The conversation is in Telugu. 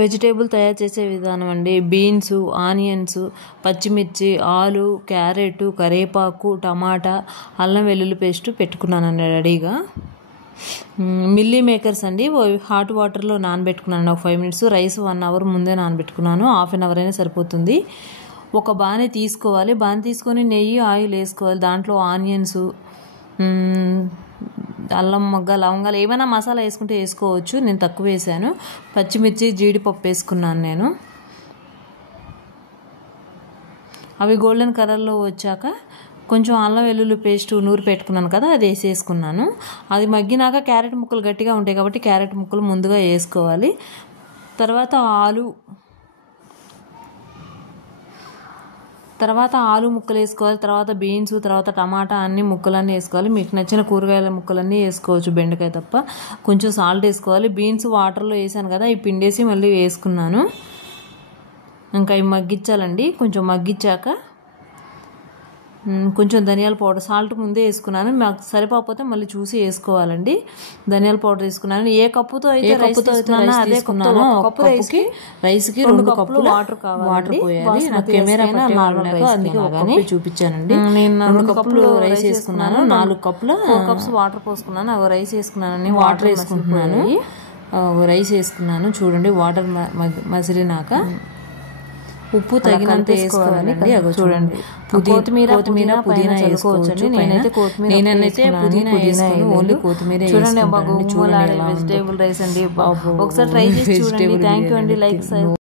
వెజిటేబుల్ తయారు చేసే విధానం అండి. బీన్స్, ఆనియన్స్, పచ్చిమిర్చి, ఆలు, క్యారెట్, కరివేపాకు, టమాటా, అల్లం వెల్లుల్లి పేస్ట్ పెట్టుకున్నానండి రెడీగా. మిల్లీ మేకర్స్ అండి, హాట్ వాటర్లో నానబెట్టుకున్నాను ఒక 5 minutes. రైస్ 1 hour ముందే నానబెట్టుకున్నాను. ½ an hour అయినా సరిపోతుంది. ఒక బాణీ తీసుకోవాలి. బాణీ తీసుకొని నెయ్యి, ఆయిల్ వేసుకోవాలి. దాంట్లో ఆనియన్స్, అల్లం మొగ్గ, లవంగాలు ఏమైనా మసాలా వేసుకుంటే వేసుకోవచ్చు. నేను తక్కువ వేసాను. పచ్చిమిర్చి, జీడిపప్పు వేసుకున్నాను నేను. అవి గోల్డెన్ కలర్లో వచ్చాక కొంచెం అల్లం వెల్లుల్లి పేస్ట్ నూరు పెట్టుకున్నాను కదా, అది వేసేసుకున్నాను. అది మగ్గినాక క్యారెట్ ముక్కలు గట్టిగా ఉంటాయి కాబట్టి క్యారెట్ ముక్కలు ముందుగా వేసుకోవాలి. తర్వాత ఆలు ముక్కలు వేసుకోవాలి. తర్వాత బీన్స్, తర్వాత టమాటా అన్ని ముక్కలన్నీ వేసుకోవాలి. మీకు నచ్చిన కూరగాయల ముక్కలన్నీ వేసుకోవచ్చు, బెండకాయ తప్ప. కొంచెం సాల్ట్ వేసుకోవాలి. బీన్స్ వాటర్లో వేసాను కదా, ఈ పిండేసి మళ్ళీ వేసుకున్నాను. ఇంకా ఇవి మగ్గించాలండి. కొంచెం మగ్గించాక కొంచెం ధనియాల పౌడర్, సాల్ట్ ముందే వేసుకున్నాను. మాకు సరిపోతే మళ్ళీ చూసి వేసుకోవాలండి. ధనియాల పౌడర్ వేసుకున్నాను. ఏ కప్పుతో అయితే రైస్ తీసుకున్నానో అదే కప్పుతో రైస్కి 2 కప్పులు వాటర్ పోయాలి. నాకు కెమెరా అందుకే ఒక కప్పు చూపించానండి. నేను 2 కప్పులు రైస్ వేసుకున్నాను. 4 కప్పుల 4 cups వాటర్ పోసుకున్నాను. అవి రైస్ వేసుకున్నాను. వాటర్ వేసుకుంటున్నాను. రైస్ వేసుకున్నాను. చూడండి, వాటర్ మసిలినాక ఉప్పు తగినంత వేసుకోవాలండి. చూడండి, కొత్తిమీర, పుదీనా వేసుకోవచ్చు. నేనైతే పుదీనా వేసుకుని ఓన్లీ కొత్తిమీర. చూడండి, వెజిటేబుల్ రైస్ అండి. ఒకసారి ట్రై చేసి చూడండి. థ్యాంక్ యూ అండి. లైక్